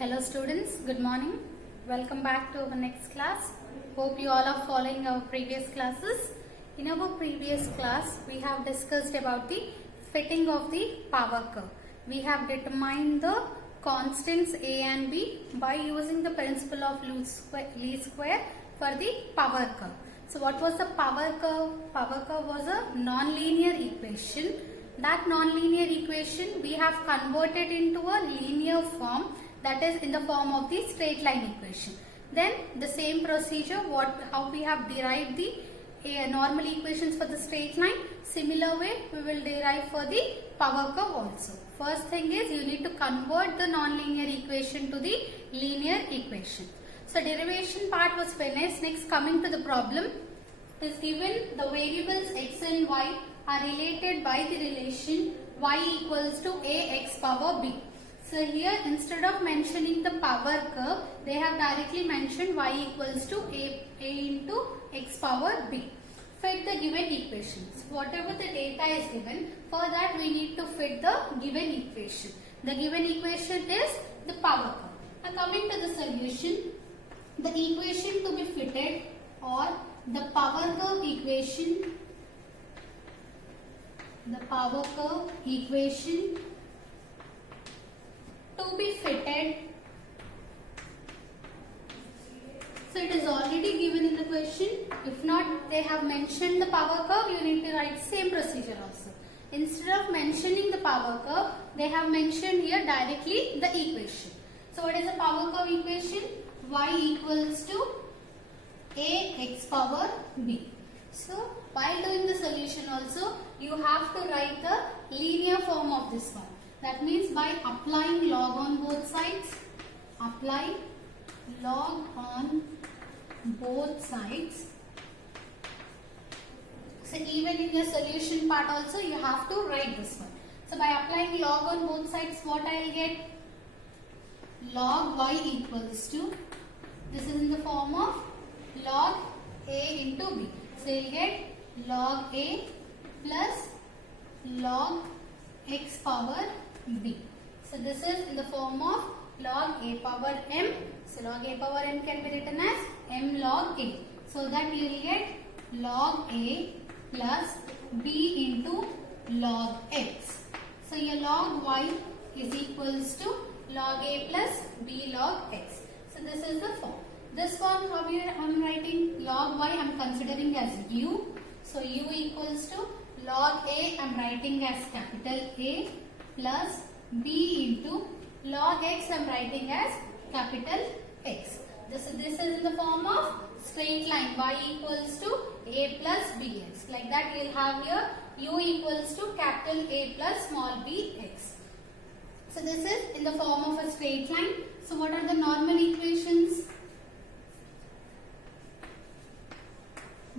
Hello students, good morning. Welcome back to our next class. Hope you all are following our previous classes. In our previous class, we have discussed about the fitting of the power curve. We have determined the constants A and B by using the principle of least square for the power curve. So what was the power curve? Power curve was a non-linear equation. That non-linear equation we have converted into a linear form, that is in the form of the straight line equation. Then the same procedure, how we have derived the normal equations for the straight line, similar way we will derive for the power curve also. First thing is you need to convert the non-linear equation to the linear equation. So derivation part was finished. Next, coming to the problem, is given the variables x and y are related by the relation y equals to ax power b. So here instead of mentioning the power curve, they have directly mentioned y equals to a into x power b. Fit the given equations. Whatever the data is given, for that we need to fit the given equation. The given equation is the power curve. Now coming to the solution, the equation to be fitted or the power curve equation, to be fitted. So it is already given in the question. If not, they have mentioned the power curve, you need to write same procedure also. Instead of mentioning the power curve, they have mentioned here directly the equation. So what is the power curve equation? Y equals to ax power b. So while doing the solution also, you have to write the linear form of this one. That means by applying log on both sides, apply log on both sides. So even in your solution part also you have to write this one. So by applying log on both sides, what I will get? Log y equals to, this is in the form of log a into b. So you will get log a plus log x power b. So this is in the form of log a power m. So log a power m can be written as m log a. So that you will get log a plus b into log x. So your log y is equals to log a plus b log x. So this is the form. This form, how I am writing log y, I am considering as u. So u equals to log a, I am writing as capital A plus b into log x, I am writing as capital X. This is in the form of straight line y equals to a plus bx. Like that you will have here u equals to capital A plus small b x. So this is in the form of a straight line. So what are the normal equations?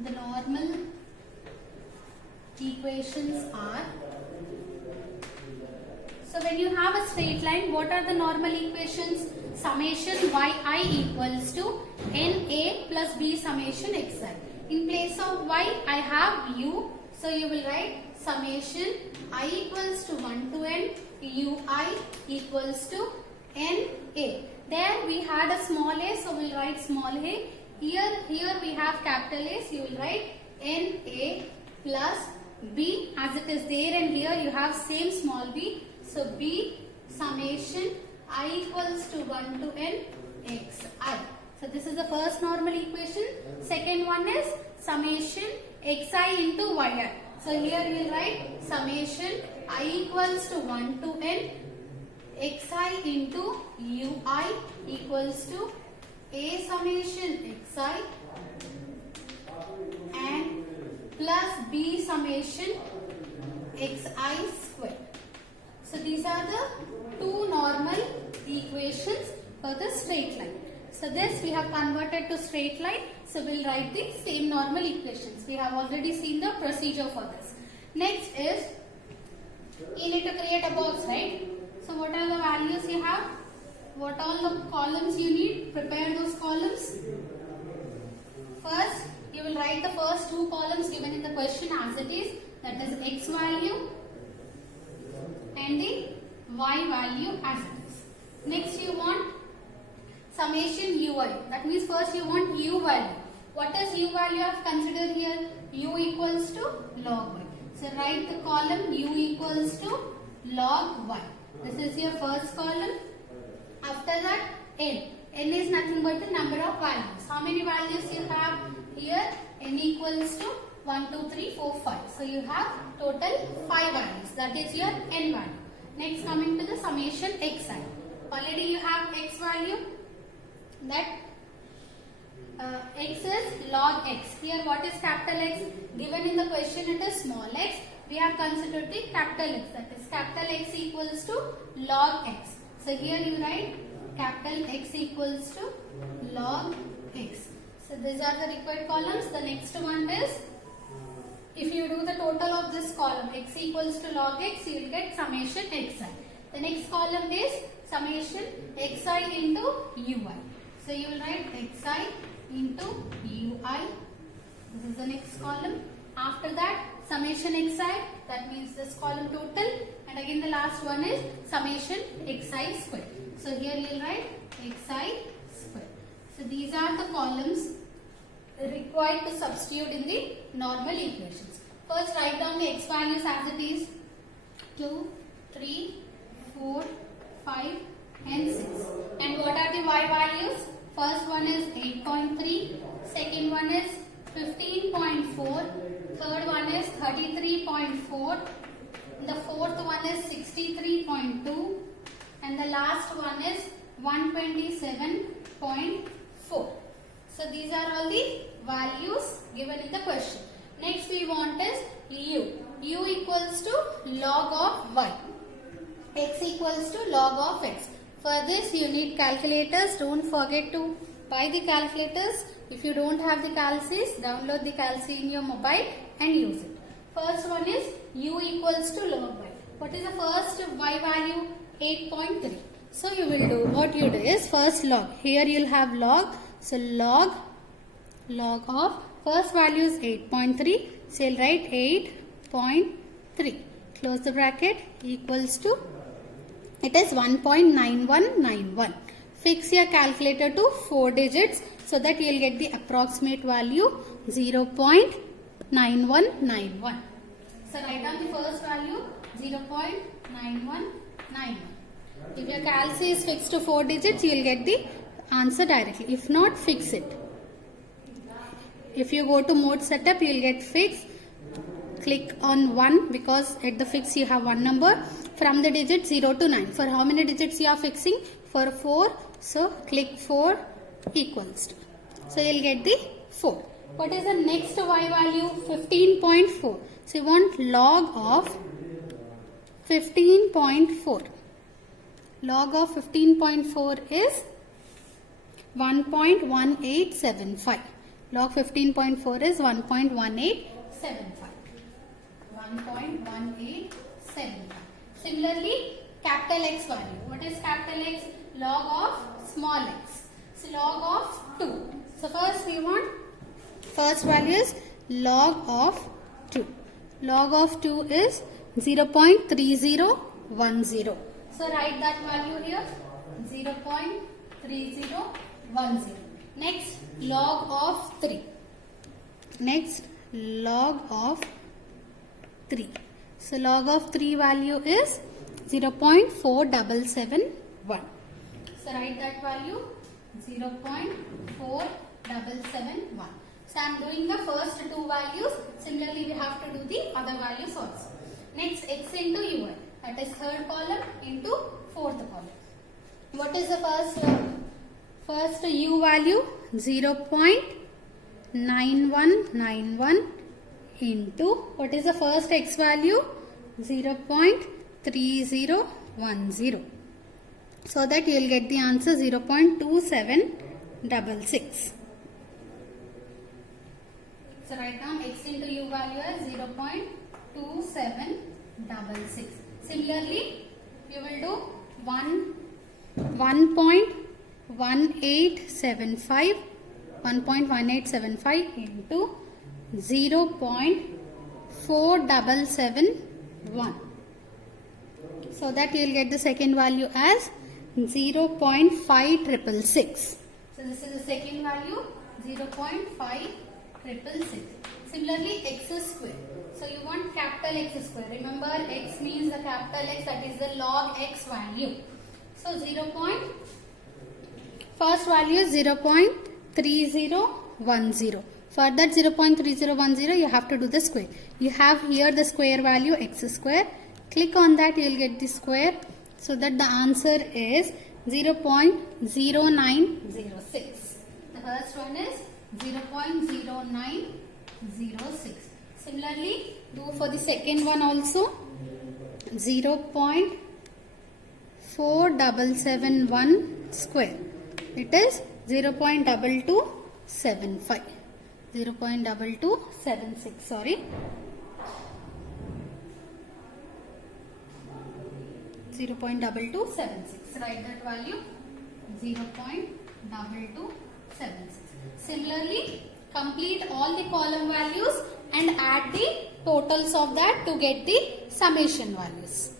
The normal equations are, so when you have a straight line, what are the normal equations? Summation yi equals to na plus b summation xi. In place of y, I have u. So you will write summation I equals to 1 to n ui equals to na. There we had a small a, so we will write small a. Here we have capital A, so you will write na plus b as it is there, and here you have same small b. So b summation I equals to 1 to n xi. So this is the first normal equation. Second one is summation xi into yi. So here we will write summation I equals to 1 to n xi into ui equals to a summation xi and plus b summation xi square. So these are the two normal equations for the straight line. So this we have converted to straight line. So we will write the same normal equations. We have already seen the procedure for this. Next is, you need to create a box, right? So what are the values you have? What all the columns you need? Prepare those columns. First, you will write the first two columns given in the question as it is. That is x value and the y value as it is. Next you want summation ui. That means first you want u value. What is u value I have considered here? U equals to log y. So write the column u equals to log y. This is your first column. After that n. N is nothing but the number of values. How many values you have here? N equals to 1, 2, 3, 4, 5. So you have total 5 values. That is your n value. Next coming to the summation xi. Already you have x value. That x is log x. Here what is capital X? Given in the question it is small x. We have considered the capital X. That is capital X equals to log x. So here you write capital X equals to log x. So these are the required columns. The next one is, if you do the total of this column x equals to log x, you will get summation xi. The next column is summation xi into ui. So you will write xi into ui. This is the next column. After that summation xi, that means this column total, and again the last one is summation xi square. So here you will write xi square. So these are the columns required to substitute in the normal equations. First write down the x values as it is. 2, 3, 4, 5 and 6. And what are the y values? First one is 8.3, second one is 15.4, third one is 33.4, the fourth one is 63.2, and the last one is 127.4. So these are all the values given in the question. Next we want is u. U equals to log of y. X equals to log of x. For this you need calculators. Don't forget to buy the calculators. If you don't have the calcs, download the calc in your mobile and use it. First one is u equals to log y. What is the first y value? 8.3. So you will do, what you do is first log. Here you will have log. So log of first value is 8.3. So you will write 8.3. Close the bracket, equals to, it is 1.9191. Fix your calculator to 4 digits so that you will get the approximate value 0.9191. So write down the first value 0.9191. If your calc is fixed to 4 digits, you will get the answer directly. If not, fix it. If you go to mode setup, you will get fix. Click on 1 because at the fix you have one number. From the digit 0 to 9. For how many digits you are fixing? For 4. So click 4 equals to. So you will get the 4. What is the next y value? 15.4. So you want log of 15.4. Log of 15.4 is 1.1875. Log 15.4 is 1.1875. 1.1875. Similarly, capital X value. What is capital X? Log of small x. So log of 2. So first we want, first value is log of 2. Log of 2 is 0.3010. So write that value here, 0.3010. Next, log of 3. Next, log of 3. So log of 3 value is 0.4771. So write that value 0.4771. So I am doing the first two values. Similarly, we have to do the other values also. Next, x into ui. That is third column into fourth column. What is the first u value? 0.9191 into, what is the first x value? 0.3010. So that you will get the answer 0.2766. So write down x into u value as 0.2766. Similarly, you will do 1.1875 into 0.4771. So that you will get the second value as 0.5666. So this is the second value, 0.5666. Similarly, x square. So you want capital X square. Remember, x means the capital X, that is the log x value. So first value is 0.3010. For that 0.3010, you have to do the square. You have here the square value x square. Click on that, you will get the square. So that the answer is 0.0906. The first one is 0.0906. Similarly, do for the second one also. 0.4771 square. It is 0.2275. 0.2276, sorry. 0.2276. Write that value, 0.2276. Similarly, complete all the column values and add the totals of that to get the summation values.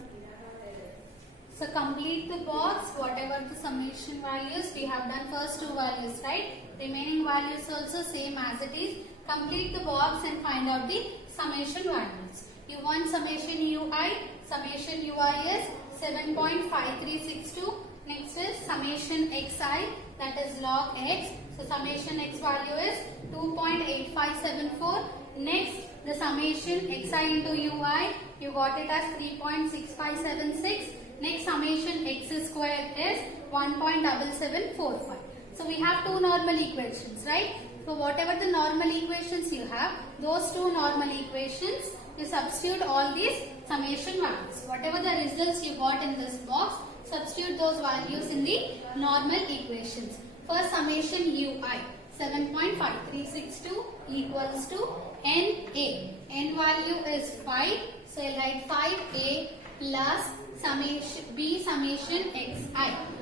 So complete the box, whatever the summation values, we have done first two values, right? Remaining values also same as it is. Complete the box and find out the summation values. You want summation UI. Summation UI is 7.5362. Next is summation xi, that is log x. So summation x value is 2.8574. Next, the summation xi into ui, you got it as 3.6576. Next, summation x square is 1.7745. So we have two normal equations, right? So whatever the normal equations you have, those two normal equations, you substitute all these summation values. Whatever the results you got in this box, substitute those values in the normal equations. First, summation ui, 7.5362 equals to NA. N value is 5. So I'll write 5A plus summation B summation xi.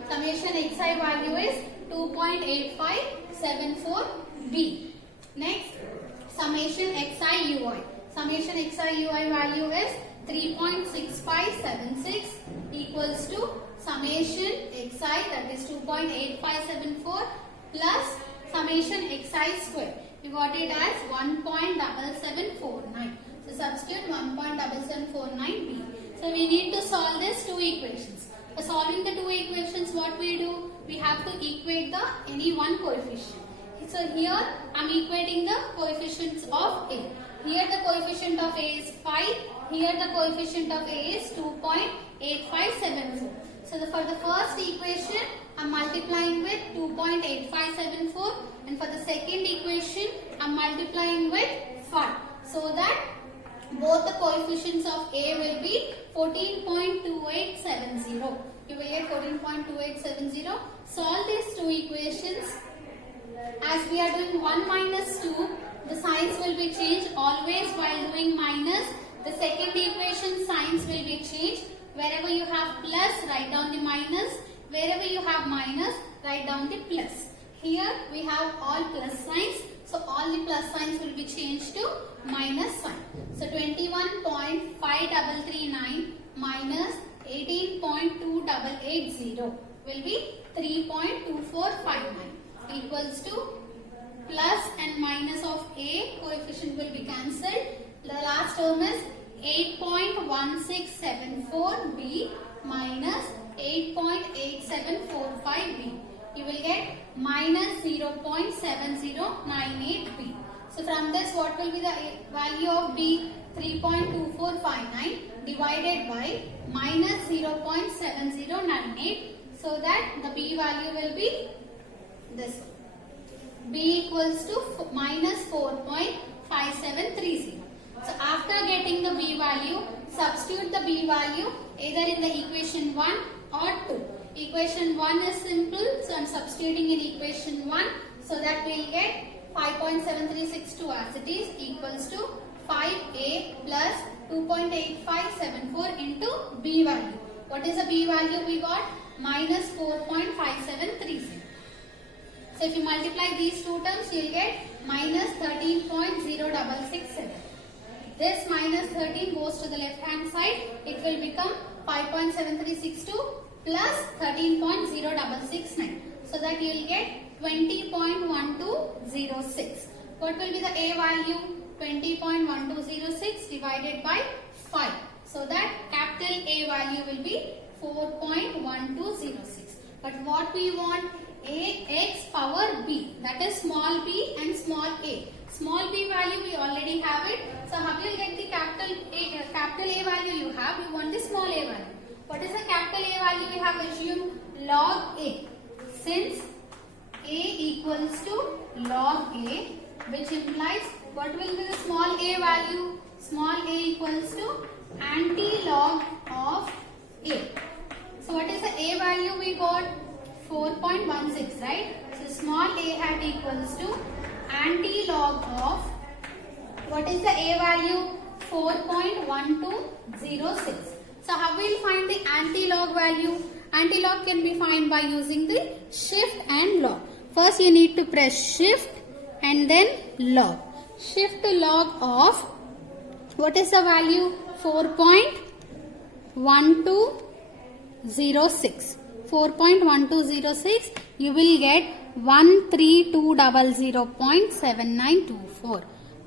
Summation xi value is 2.8574B. Next, summation xi ui. Summation xi ui value is 3.6576 equals to summation xi, that is 2.8574 plus summation xi square. You got it as 1.7749. So substitute 1.7749b. So we need to solve these two equations. For solving the two equations, what we do? We have to equate the any one coefficient. So here I am equating the coefficients of A. Here the coefficient of A is 5. Here the coefficient of A is 2.8574. So for the first equation, I am multiplying with 2.8574, and for the second equation, I am multiplying with 5. So that both the coefficients of A will be 14.2870. You will get 14.2870. Solve these two equations. As we are doing 1 minus 2, the signs will be changed. Always while doing minus, the second equation signs will be changed. Wherever you have plus, write down the minus. Wherever you have minus, write down the plus. Here we have all plus signs. So all the plus signs will be changed to minus sign. So 21.5339 minus 18.2880 will be 3.2459 equals to plus and minus of A, coefficient will be cancelled. The last term is 8.1674B minus 8.8745B. You will get minus 0.7098B. So from this, what will be the value of B? 3.2459 divided by minus 0.7098. So that the B value will be this one. B equals to minus 4.5730. So after getting the B value, substitute the B value either in the equation 1 or 2. Equation 1 is simple, so I am substituting in equation 1, so that we will get 5.7362 as it is equals to 5A plus 2.8574 into B value. What is the B value we got? Minus 4.5730. So if you multiply these two terms, you will get minus 13.0667. This minus 13 goes to the left hand side. It will become 5.7362 plus 13.0669. So So that you will get 20.1206. What will be the A value? 20.1206 divided by 5. So that capital A value will be 4.1206. But what we want? Ax power b, that is small b and small a. Small b value we already have it. So how you will get the capital A value you have? You want the small a value. What is the capital A value we have assumed? Log a. Since a equals to log a, which implies what will be the small a value? Small a equals to anti-log of a. So what is the a value we got? 4.16, right? So small a hat equals to anti-log of, what is the a value? 4.1206. So how we will find the anti-log value? Anti-log can be found by using the shift and log. First you need to press shift and then log. Shift to log of, what is the value? 4.1206. 4.1206, you will get 13200.7924.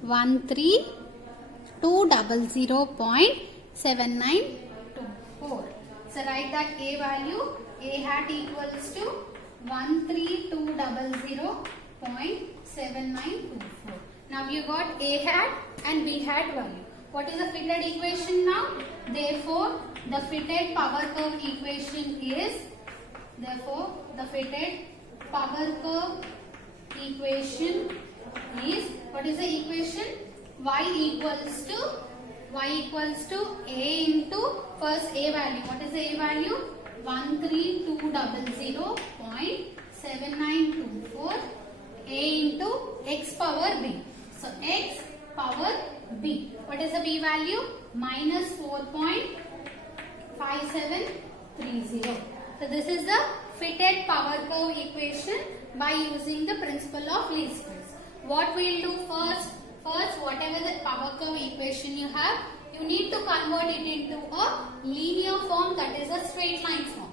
13200.7924. So write that A value. A hat equals to 13200.7924. Now you got A hat and B hat value. What is the fitted equation now? Therefore, the fitted power curve equation is, what is the equation? Y equals to A into first A value. What is the A value? 13200.7924 A into x power b. So x power b. What is the b value? Minus 4.5730. So this is the fitted power curve equation by using the principle of least squares. What we will do first? First, whatever the power curve equation you have, you need to convert it into a linear form, that is a straight line form.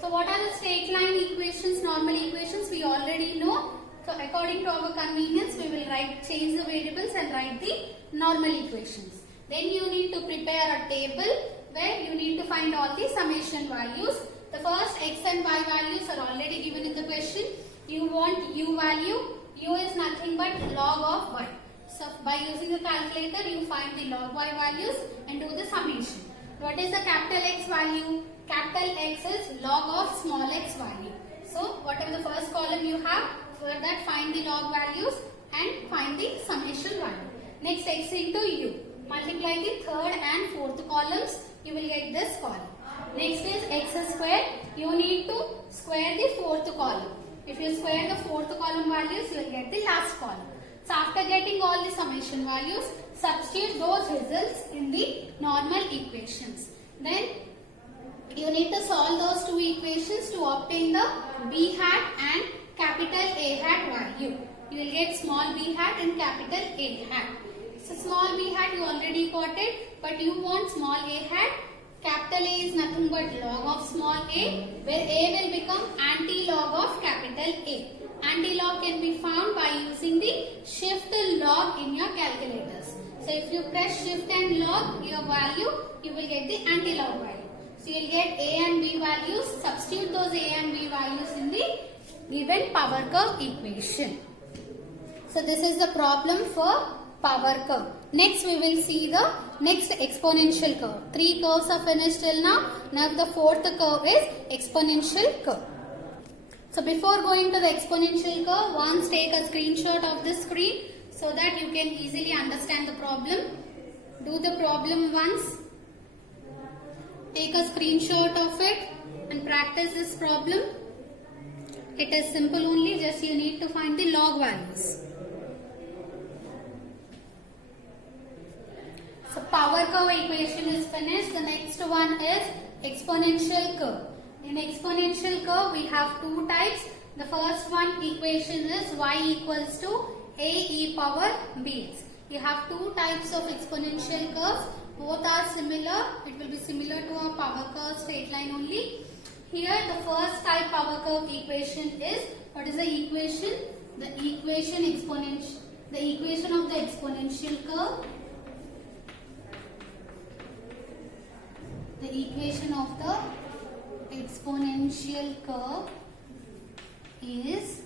So what are the straight line equations, normal equations? We already know. So according to our convenience, we will change the variables and write the normal equations. Then you need to prepare a table where you need to find all the summation values. The first x and y values are already given in the question. You want u value. U is nothing but log of y. So by using the calculator, you find the log y values and do the summation. What is the capital X value? Capital X is log of small x value. So whatever the first column you have, for that find the log values and find the summation value. Next, x into u. Multiply the third and fourth columns, you will get this column. Next is x square. You need to square the fourth column. If you square the fourth column values, you will get the last column. So after getting all the summation values, substitute those results in the normal equations. Then you need to solve those two equations to obtain the b hat and capital A hat value. You will get small b hat and capital A hat. So small b hat you already got it, but you want small a hat. Capital A is nothing but log of small a, where a will become anti-log of capital A. Anti-log can be found by using the shift log in your calculators. So if you press shift and log your value, you will get the anti-log value. So you will get A and B values. Substitute those A and B values in the given power curve equation. So this is the problem for power curve. Next we will see the next exponential curve. 3 curves are finished till now. Now the fourth curve is exponential curve. So before going to the exponential curve, once take a screenshot of this screen so that you can easily understand the problem. Do the problem once. Take a screenshot of it and practice this problem. It is simple only, just you need to find the log values. So power curve equation is finished. The next one is exponential curve. In exponential curve we have two types. The first one equation is y equals to a e power bx. You have two types of exponential curves. Both are similar. It will be similar to a power curve straight line only. Here the first type power curve equation is, what is the equation? The equation of the exponential curve. The equation of the exponential curve is,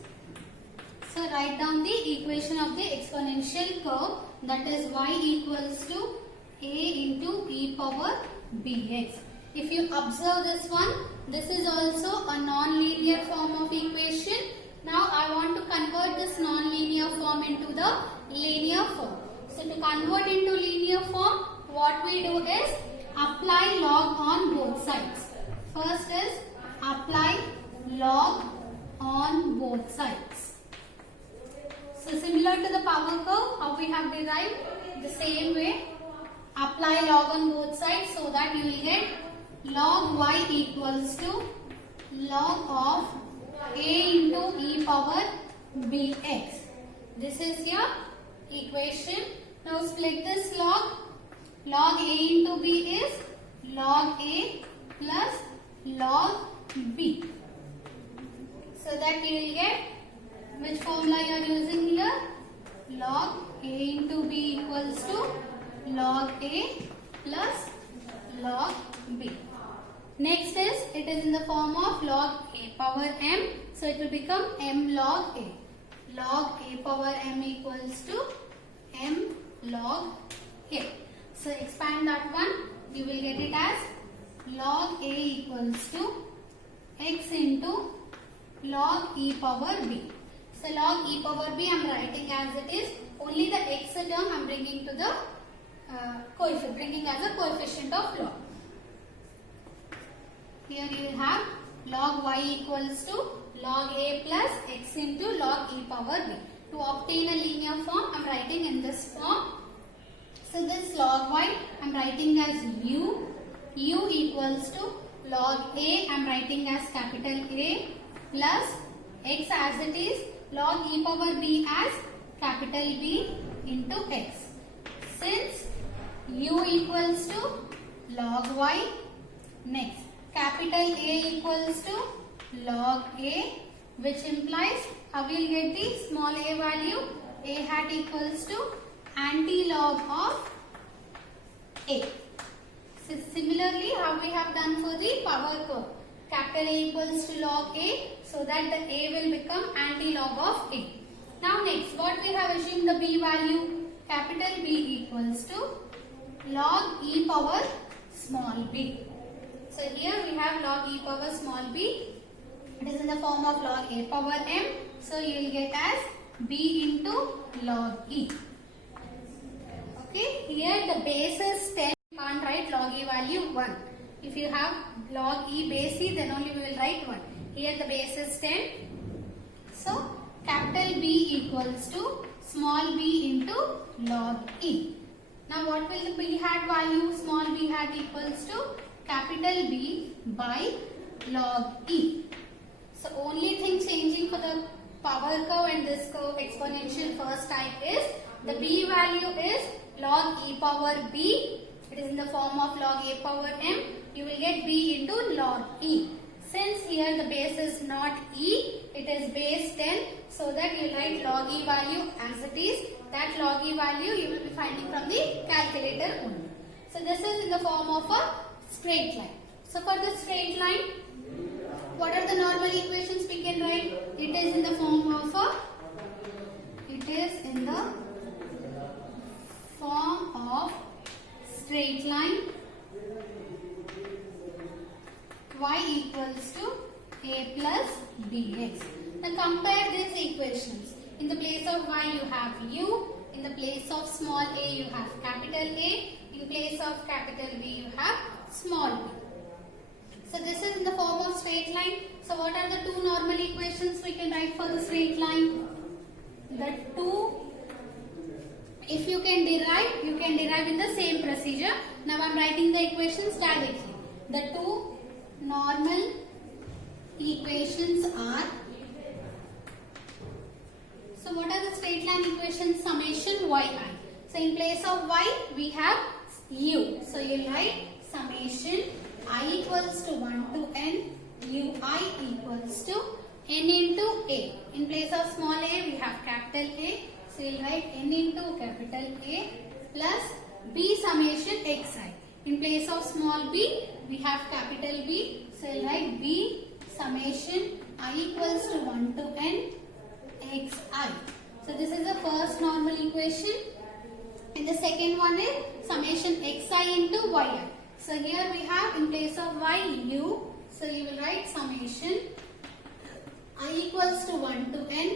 so write down the equation of the exponential curve, that is y equals to a into e power bx. If you observe this one, this is also a non-linear form of equation. Now I want to convert this non-linear form into the linear form. So to convert into linear form, what we do is apply log on both sides. First is apply log on both sides. So similar to the power curve, how we have derived, the same way, apply log on both sides so that you will get log y equals to log of a into e power bx. This is your equation. Now split this log. Log a into b is log a plus log b. So that you will get, which formula you are using here? Log a into b equals to log a plus log b. Next is, it is in the form of log a power m. So it will become m log a. Log a power m equals to m log a. So expand that one. You will get it as log a equals to x into log e power b. So log e power b I am writing as it is. Only the x term I am bringing to the coefficient, bringing as a coefficient of log. Here you will have log y equals to log a plus x into log e power b. To obtain a linear form, I am writing in this form. So this log y I am writing as u. U equals to log a I am writing as capital A plus x as it is, log e power b as capital B into x. Since u equals to log y, next capital A equals to log a, which implies how we will get the small a value? A hat equals to anti-log of a. So similarly, how we have done for the power curve? Capital A equals to log a, so that the a will become anti-log of a. Now next, what we have assumed the b value? Capital B equals to log e power small b. So here we have log e power small b. It is in the form of log a power m. So you will get as b into log e. Okay, here the base is 10. You can't write log e value 1. If you have log e base e, then only we will write 1. Here the base is 10. So capital B equals to small b into log e. Now what will the b hat value? Small b hat equals to capital B by log e. So only thing changing for the power curve and this curve exponential first type is the b value is log e power b. It is in the form of log a power m. You will get b into log e. Since here the base is not e, it is base 10. So that you write log e value as it is. That log e value you will be finding from the calculator only. So this is in the form of a straight line. So for the straight line, what are the normal equations we can write? It is in the form of a, straight line. Y equals to a plus bx. Now compare these equations. In the place of y you have u. In the place of small a you have capital A. In place of capital B you have small b. So this is in the form of straight line. So what are the two normal equations we can write for the straight line? The two, if you can derive in the same procedure. Now I am writing the equations directly. The two normal equations are, so what are the straight line equations? Summation yi. So in place of y we have u. So you write summation I equals to 1 to n ui equals to n into a. In place of small a, we have capital A. So we'll write n into capital A plus b summation xi. In place of small b, we have capital B. So we'll write b summation I equals to 1 to n xi. So this is the first normal equation. And the second one is summation xi into yi. So here we have in place of y u. So you will write summation I equals to 1 to n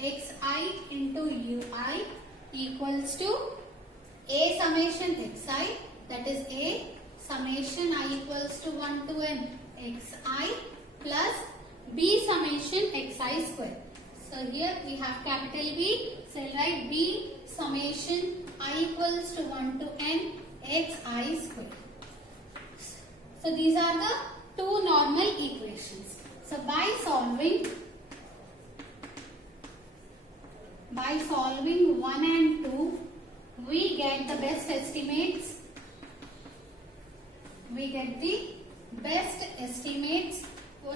xi into ui equals to a summation xi, that is a summation I equals to 1 to n xi plus b summation xi square. So here we have capital B. So I'll write b summation I equals to 1 to n xi square. So these are the two normal equations. So by solving 1 and 2, we get the best estimates.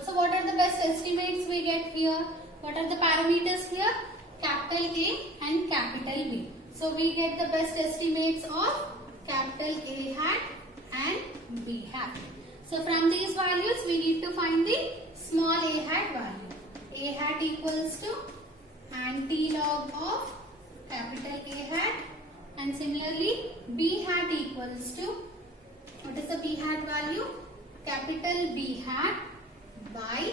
So what are the best estimates we get here? What are the parameters here? Capital A and capital B. So we get the best estimates of capital A hat and B hat. So from these values we need to find the small a hat value. A hat equals to anti-log of capital A hat, and similarly B hat equals to, what is the B hat value? Capital B hat by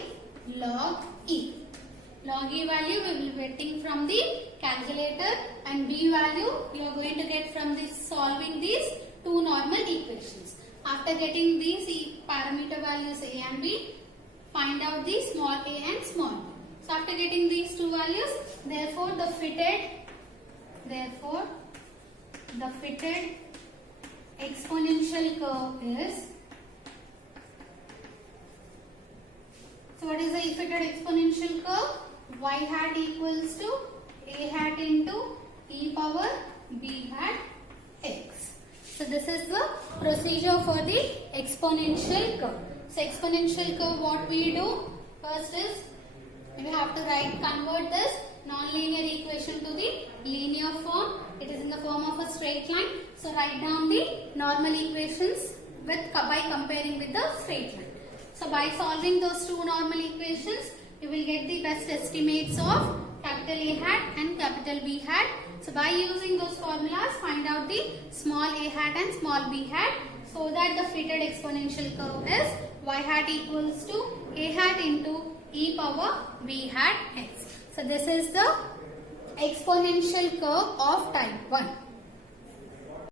log E. Log E value we will be getting from the calculator, and B value you are going to get from this solving these two normal equations. After getting these parameter values A and B, find out the small a and small b. So after getting these two values, therefore the fitted exponential curve is, so what is the fitted exponential curve? Y hat equals to a hat into e power b hat x. So this is the procedure for the exponential curve. So exponential curve, what we do first is we have to convert this non-linear equation to the linear form. It is in the form of a straight line. So write down the normal equations by comparing with the straight line. So by solving those two normal equations, you will get the best estimates of capital A hat and capital B hat. So by using those formulas, find out the small a hat and small b hat, so that the fitted exponential curve is y hat equals to a hat into e power b hat x. So this is the exponential curve of type 1.